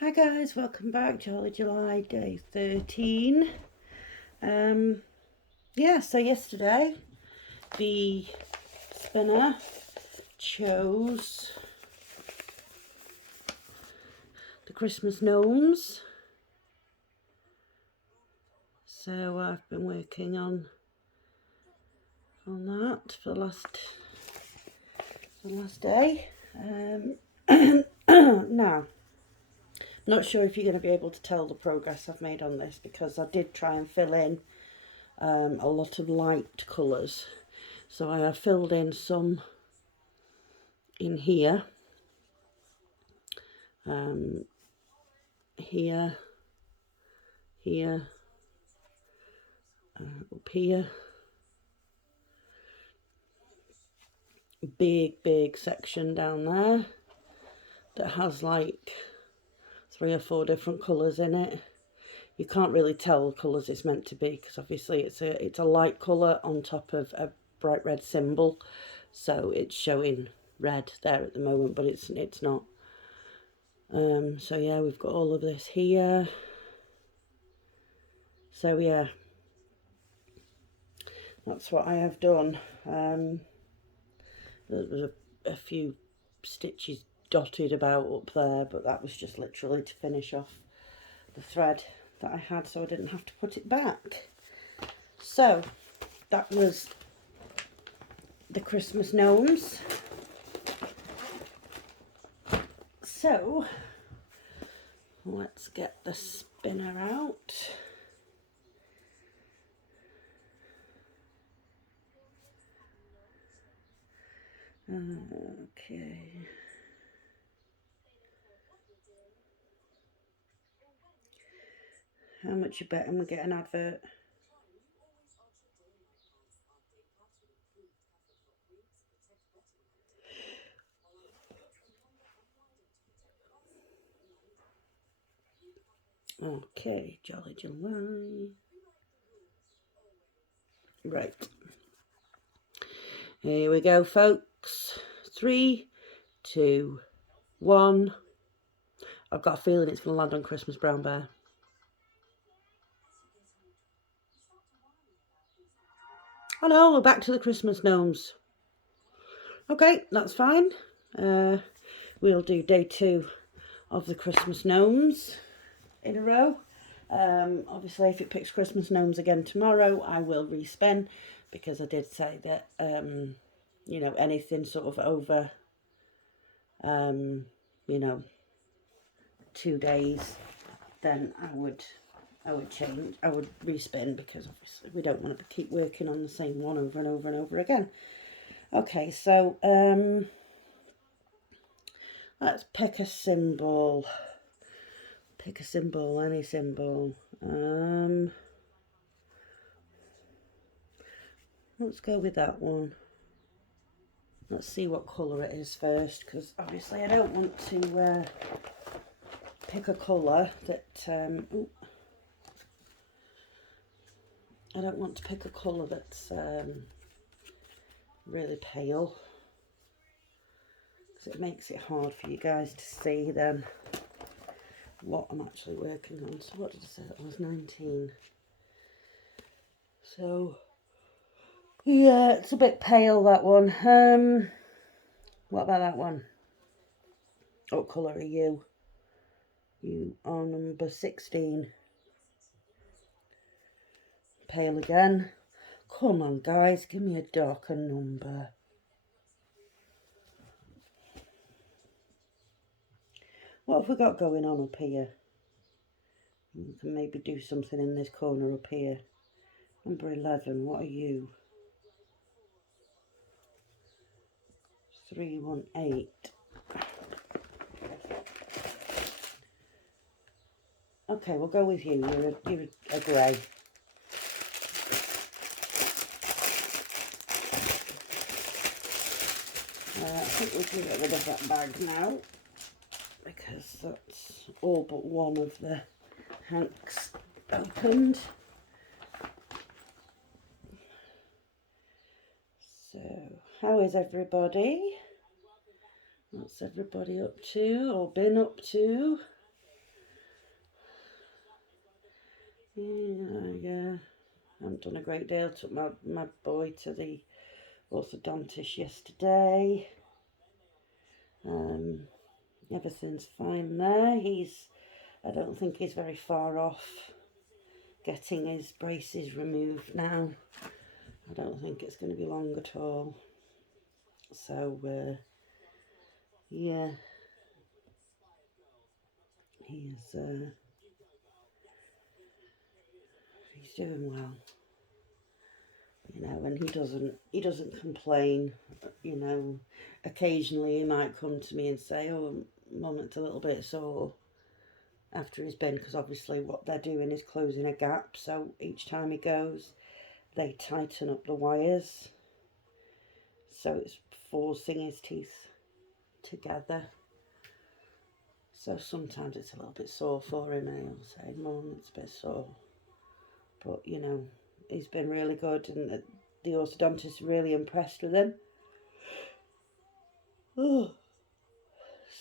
Hi guys, welcome back. Jolly July day 13. So yesterday the spinner chose the Christmas gnomes. So I've been working on that for the last day. Now, not sure if you're going to be able to tell the progress I've made on this, because I did try and fill in a lot of light colours. So I have filled in some in here, here, up here. Big section down there that has like 3 or 4 different colours in it. You can't really tell the colours it's meant to be, because obviously it's a light colour on top of a bright red symbol, so it's showing red there at the moment, but it's not. So yeah, we've got all of this here. So yeah, that's what I have done. There was a few stitches dotted about up there, but that was just literally to finish off the thread that I had, so I didn't have to put it back. So that was the Christmas gnomes. So let's get the spinner out. Okay. How much you betting we get an advert? Okay, Jolly July. Right. Here we go, folks. 3, 2, 1. I've got a feeling it's going to land on Christmas Brown Bear. Oh no, we're back to the Christmas gnomes. Okay, that's fine. We'll do day 2 of the Christmas gnomes in a row. Obviously, if it picks Christmas gnomes again tomorrow, I will respin, because I did say that, you know, anything sort of over, 2 days, then I would change, I would respin, because obviously we don't want to keep working on the same one over and over and over again. Okay, so let's pick a symbol. Pick a symbol, any symbol. Let's go with that one. Let's see what colour it is first, because obviously I don't want to pick a colour that I don't want to pick a colour that's really pale, because it makes it hard for you guys to see then what I'm actually working on. So what did I say that was? 19. So yeah, it's a bit pale, that one. What about that one? What colour are you? You are number 16. Pale again. Come on, guys, give me a darker number. What have we got going on up here? We can maybe do something in this corner up here. Number 11, what are you? 318. Okay, we'll go with you. You're a grey. I think we can get rid of that bag now, because that's all but one of the hanks opened. So, how is everybody? What's everybody up to, or been up to? Yeah, I haven't done a great deal. Took my boy to the orthodontist yesterday. Everything's fine there. I don't think he's very far off getting his braces removed now. I don't think it's going to be long at all. So, yeah, he's doing well, you know, and he doesn't complain, you know. Occasionally he might come to me and say, "Oh, Mum, it's a little bit sore," after he's been, because obviously what they're doing is closing a gap, so each time he goes, they tighten up the wires, so it's forcing his teeth together. So sometimes it's a little bit sore for him, and he'll say, "Mum, it's a bit sore." But, you know, he's been really good, and the orthodontist is really impressed with him. Oh,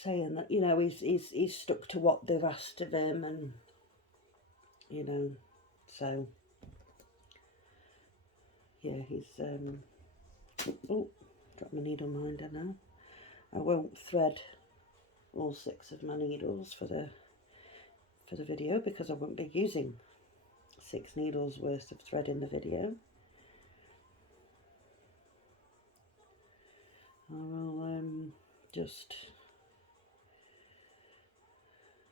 saying that, you know, he's stuck to what they've asked of him, and, you know, so, yeah, he's, oh, dropped my needle minder now. I won't thread all 6 of my needles for the video, because I won't be using 6 needles worth of thread in the video. I will just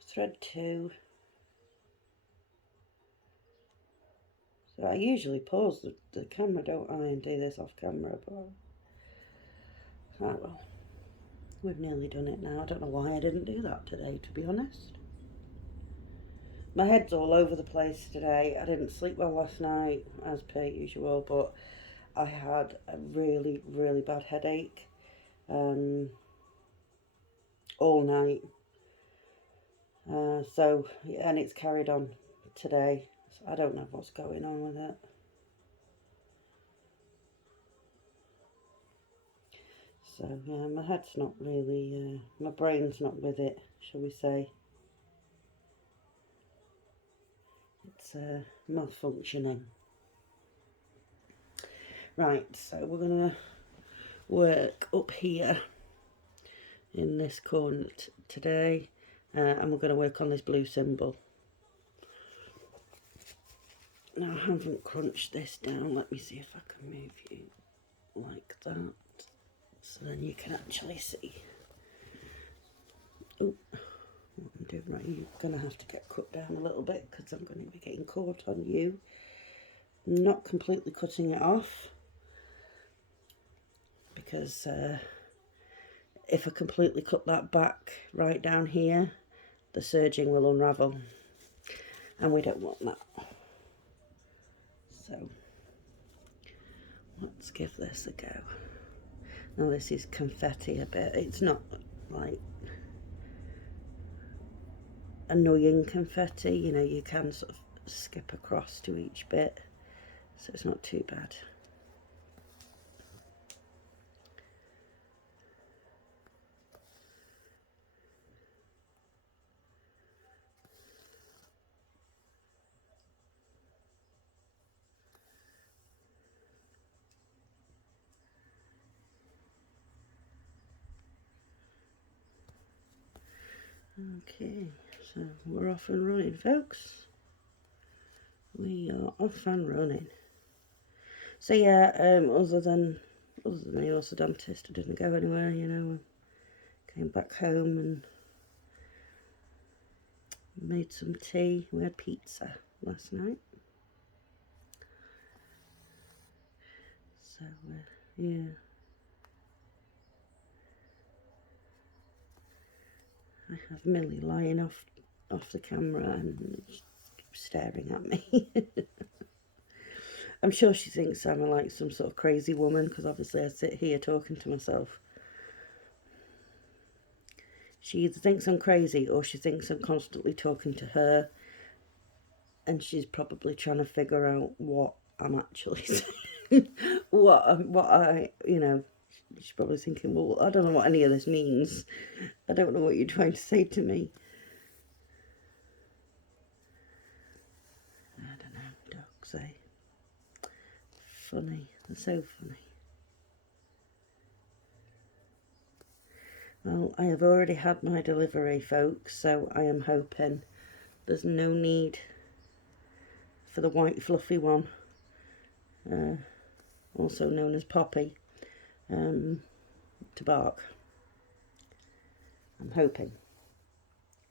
thread 2. So I usually pause the camera, don't I, and do this off camera, but oh well, we've nearly done it now. I don't know why I didn't do that today, to be honest. My head's all over the place today. I didn't sleep well last night, as per usual, but I had a really, really bad headache all night. So, and it's carried on today. So I don't know what's going on with it. So, yeah, my head's not really, my brain's not with it, shall we say. It's malfunctioning. Right, so we're going to work up here in this corner today, and we're going to work on this blue symbol. Now, I haven't crunched this down. Let me see if I can move you like that, so then you can actually see. Oh, what I'm doing right, you're going to have to get cut down a little bit, because I'm going to be getting caught on you. Not completely cutting it off, because if I completely cut that back right down here, the serging will unravel, and we don't want that. So let's give this a go. Now this is confetti a bit. It's not like annoying confetti, you know, you can sort of skip across to each bit, so it's not too bad. Okay, so we're off and running, folks. We are off and running. So yeah, other than the orthodontist, I didn't go anywhere, you know. Came back home and made some tea. We had pizza last night. So yeah. I have Millie lying off the camera and staring at me. I'm sure she thinks I'm like some sort of crazy woman, because obviously I sit here talking to myself. She either thinks I'm crazy, or she thinks I'm constantly talking to her, and she's probably trying to figure out what I'm actually saying. what I, you know, she's probably thinking, well, I don't know what any of this means. I don't know what you're trying to say to me. I dogs, eh? Funny. They're so funny. Well, I have already had my delivery, folks, so I am hoping there's no need for the white fluffy one, also known as Poppy, to bark. I'm hoping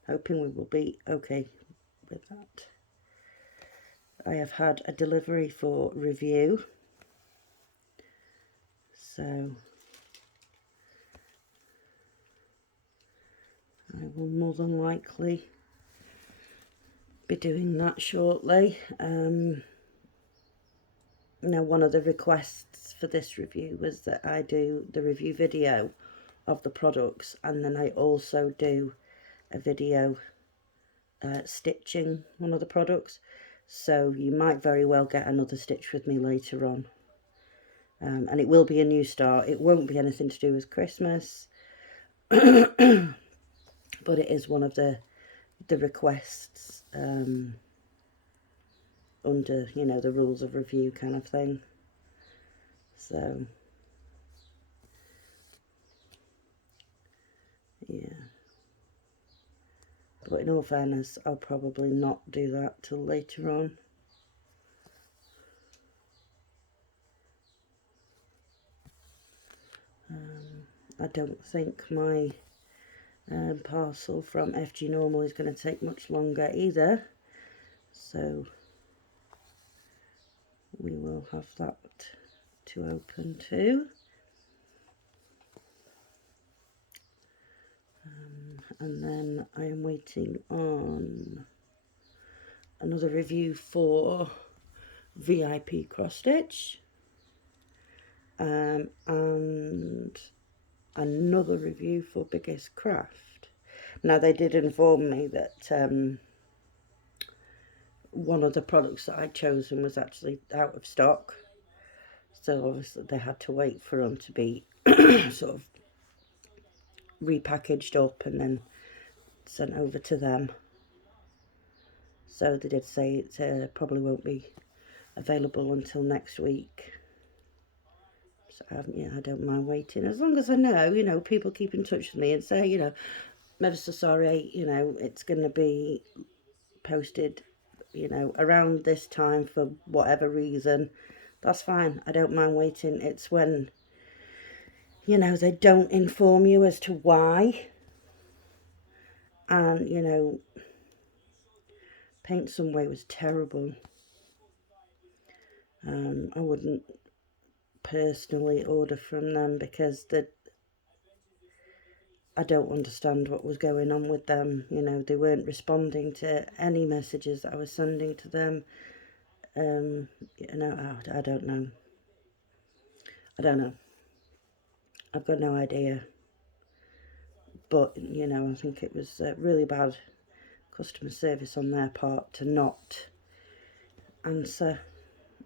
we will be okay with that. I have had a delivery for review, so I will more than likely be doing that shortly. Now, one of the requests for this review was that I do the review video of the products, and then I also do a video stitching one of the products, so you might very well get another stitch with me later on. And it will be a new start. It won't be anything to do with Christmas, but it is one of the requests under, you know, the rules of review kind of thing. So yeah, but in all fairness, I'll probably not do that till later on. I don't think my parcel from FG Normal is going to take much longer either, so we will have that to open too. And then I am waiting on another review for VIP cross stitch, and another review for Biggest Craft. Now, they did inform me that one of the products that I'd chosen was actually out of stock, so obviously they had to wait for them to be sort of repackaged up and then sent over to them. So they did say it probably won't be available until next week. So yeah, I don't mind waiting, as long as I know, you know, people keep in touch with me and say, you know, I'm ever so sorry, you know, it's going to be posted, you know, around this time for whatever reason. That's fine. I don't mind waiting. It's when, you know, they don't inform you as to why. And, you know, Paint Some Way was terrible. I wouldn't personally order from them because I don't understand what was going on with them. You know, they weren't responding to any messages that I was sending to them. You know, I don't know. I don't know. I've got no idea. But, you know, I think it was really bad customer service on their part to not answer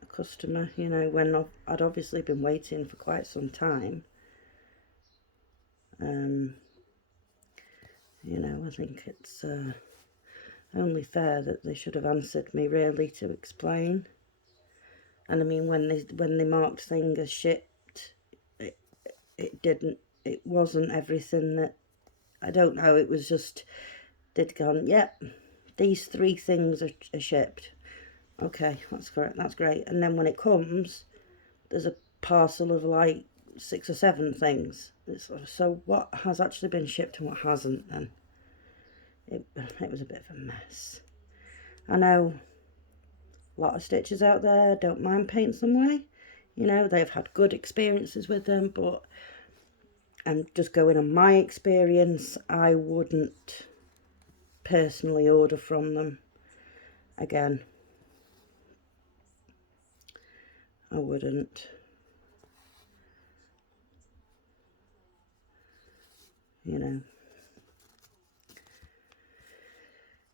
a customer, you know, when I'd obviously been waiting for quite some time. You know, I think it's only fair that they should have answered me really to explain. And I mean, when they marked things as shipped, it wasn't everything that, I don't know, it was just, they'd gone, yep, these 3 things are shipped. Okay, that's great. And then when it comes, there's a parcel of like 6 or 7 things. So what has actually been shipped and what hasn't then? It was a bit of a mess. I know a lot of stitchers out there don't mind Paint Some Way. You know, they've had good experiences with them, but I'm just going on my experience, I wouldn't personally order from them again. I wouldn't. You know.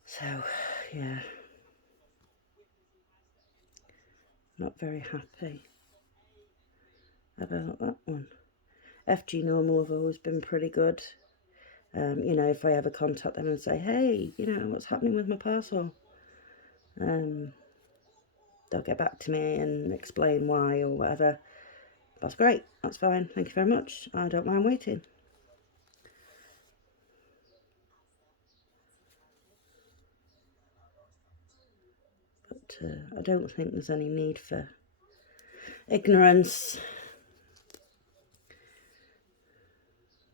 So, yeah. Not very happy about that one. FG Normal have always been pretty good. You know, if I ever contact them and say, hey, you know, what's happening with my parcel? They're they'll get back to me and explain why or whatever. That's great. That's fine. Thank you very much. I don't mind waiting. But I don't think there's any need for ignorance.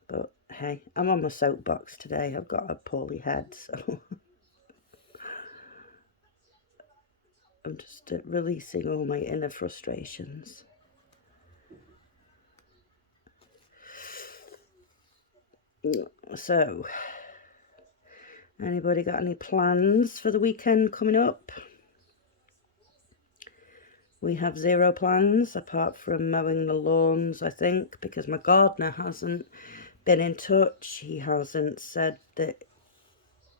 But hey, I'm on my soapbox today. I've got a poorly head, so I'm just releasing all my inner frustrations. So, anybody got any plans for the weekend coming up? We have 0 plans apart from mowing the lawns, I think, because my gardener hasn't been in touch. He hasn't said that,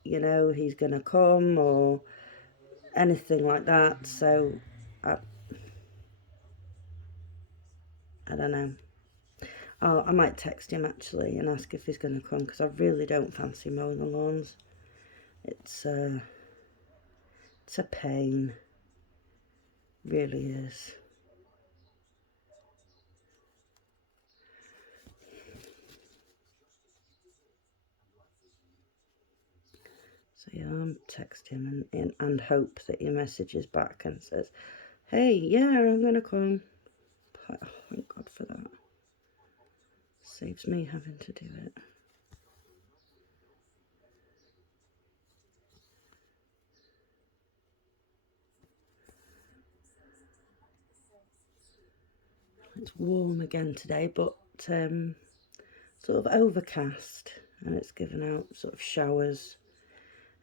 you know, he's going to come or anything like that. So, I don't know. I might text him actually and ask if he's going to come, because I really don't fancy mowing the lawns. It's a pain. Really is. So yeah, I'm text him and hope that he messages back and says, hey, yeah, I'm going to come. Oh, thank God for that. Saves me having to do it. It's warm again today, but sort of overcast, and it's given out sort of showers.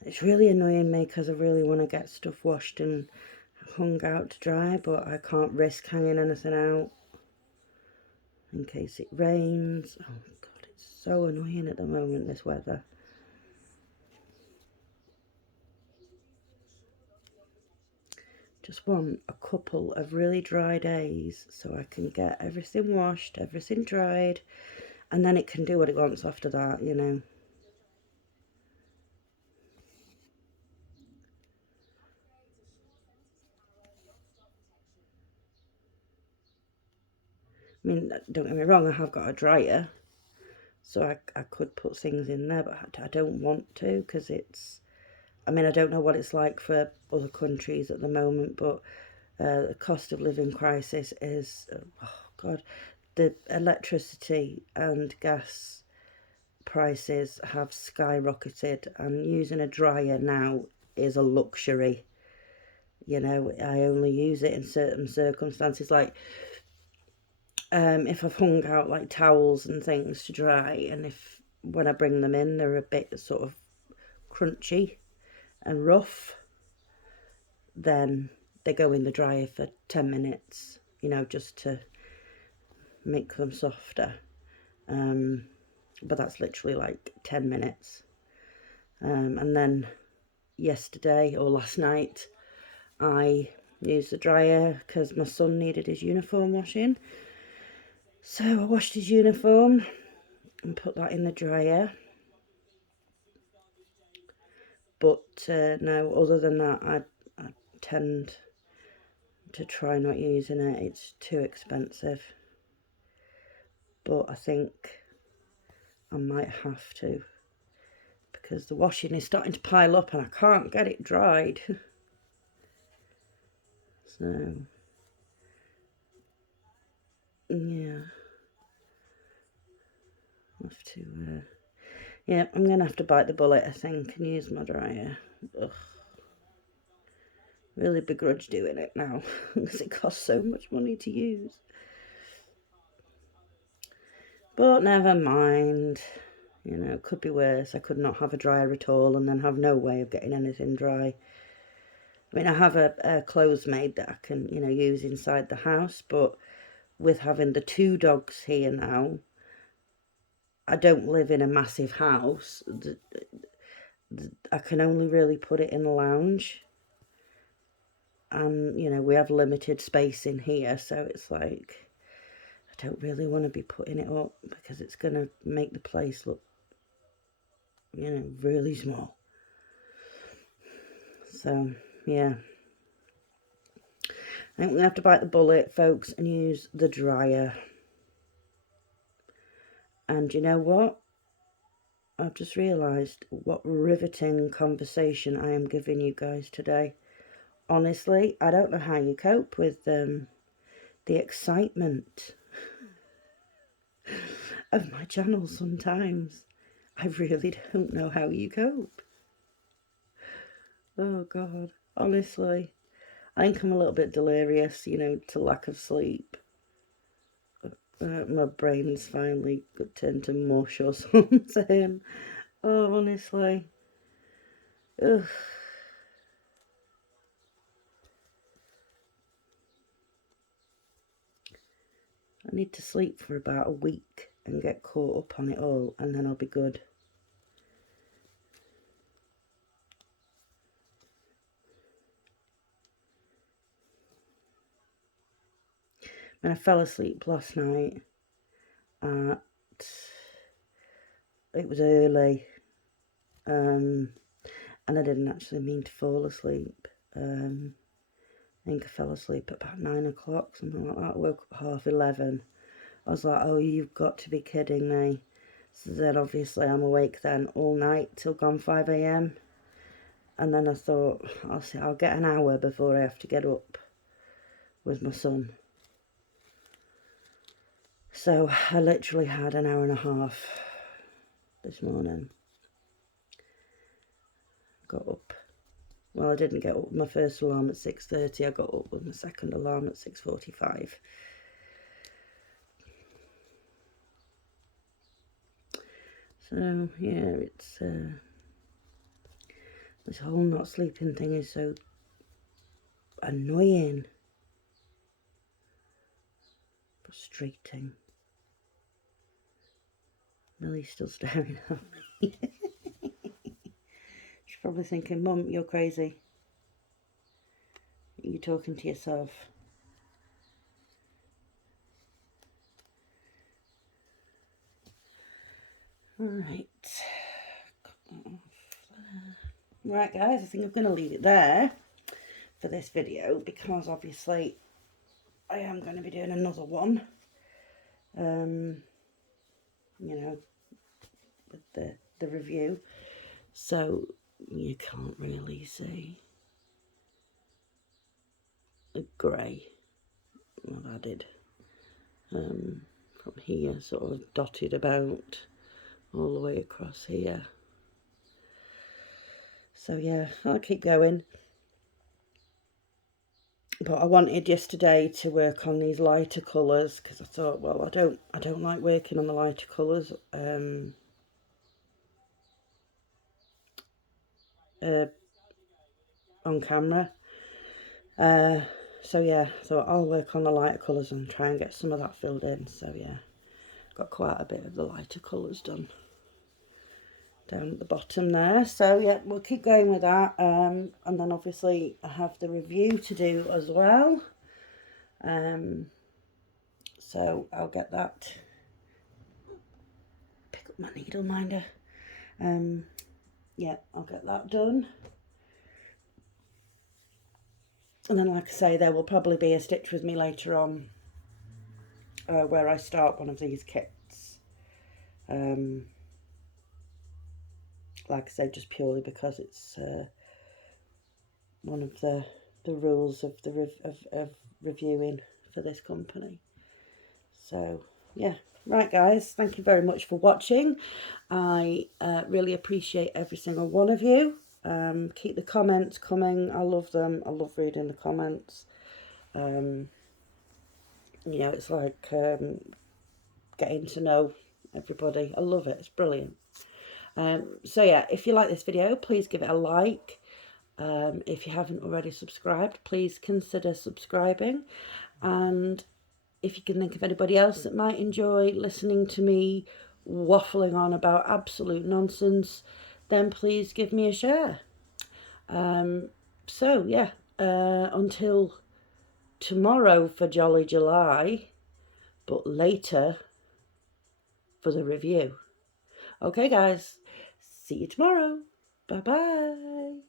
It's really annoying me because I really want to get stuff washed and hung out to dry, but I can't risk hanging anything out in case it rains. Oh God, it's so annoying at the moment, this weather. Just want a couple of really dry days so I can get everything washed, everything dried, and then it can do what it wants after that, you know. I mean, don't get me wrong, I have got a dryer, so I could put things in there, but I don't want to, because it's, I mean, I don't know what it's like for other countries at the moment, but the cost of living crisis is, oh God, the electricity and gas prices have skyrocketed, and using a dryer now is a luxury. You know, I only use it in certain circumstances, like if I've hung out like towels and things to dry, and if when I bring them in they're a bit sort of crunchy and rough, then they go in the dryer for 10 minutes, you know, just to make them softer. But that's literally like 10 minutes. And then yesterday or last night, I used the dryer because my son needed his uniform washing. So I washed his uniform and put that in the dryer. But no, other than that, I tend to try not using it. It's too expensive. But I think I might have to, because the washing is starting to pile up and I can't get it dried. So, yeah. I'll have to, yeah, I'm going to have to bite the bullet, I think, and use my dryer. Ugh. Really begrudge doing it now, because it costs so much money to use. But never mind. You know, it could be worse. I could not have a dryer at all and then have no way of getting anything dry. I mean, I have a clothes maid that I can, you know, use inside the house, but with having the 2 dogs here now, I don't live in a massive house. I can only really put it in the lounge. And, you know, we have limited space in here, so it's like, I don't really want to be putting it up because it's going to make the place look, you know, really small. So, yeah. I think we're going to have to bite the bullet, folks, and use the dryer. And you know what? I've just realised what riveting conversation I am giving you guys today. Honestly, I don't know how you cope with the excitement of my channel sometimes. I really don't know how you cope. Oh, God. Honestly. I think I'm a little bit delirious, you know, to lack of sleep. My brain's finally turned to mush or something. Oh, honestly. Ugh. I need to sleep for about a week and get caught up on it all, and then I'll be good. When I fell asleep last night at, it was early, and I didn't actually mean to fall asleep. I think I fell asleep at about 9 o'clock, something like that. I woke up 11:30. I was like, oh, you've got to be kidding me. So then obviously I'm awake then all night till gone 5 AM. And then I thought, I'll get an hour before I have to get up with my son. So I literally had an hour and a half this morning. Got up. Well, I didn't get up with my first alarm at 6:30. I got up with my second alarm at 6:45. So, yeah, it's... this whole not sleeping thing is so annoying. Frustrating. Millie's still staring at me. She's probably thinking, Mum, you're crazy. You're talking to yourself. Right. Right, guys, I think I'm going to leave it there for this video, because obviously I am going to be doing another one. You know, with the review. So you can't really see the grey I've added from here, sort of dotted about all the way across here. So yeah, I'll keep going. But I wanted yesterday to work on these lighter colours, because I thought, well, I don't like working on the lighter colours on camera. So yeah, so I'll work on the lighter colours and try and get some of that filled in. So yeah, got quite a bit of the lighter colours done down at the bottom there. So yeah, we'll keep going with that. And then obviously I have the review to do as well. So I'll get that. Pick up my needle minder. Yeah, I'll get that done. And then, like I say, there will probably be a stitch with me later on where I start one of these kits. Like I said, just purely because it's one of the rules of the of reviewing for this company. So yeah, right guys, thank you very much for watching. I really appreciate every single one of you. Keep the comments coming. I love them. I love reading the comments. You know, it's like getting to know everybody. I love it. It's brilliant. So yeah, if you like this video, please give it a like. If you haven't already subscribed, please consider subscribing. And if you can think of anybody else that might enjoy listening to me waffling on about absolute nonsense, then please give me a share. So yeah, until tomorrow for Jolly July, but later for the review. Okay guys, see you tomorrow. Bye bye.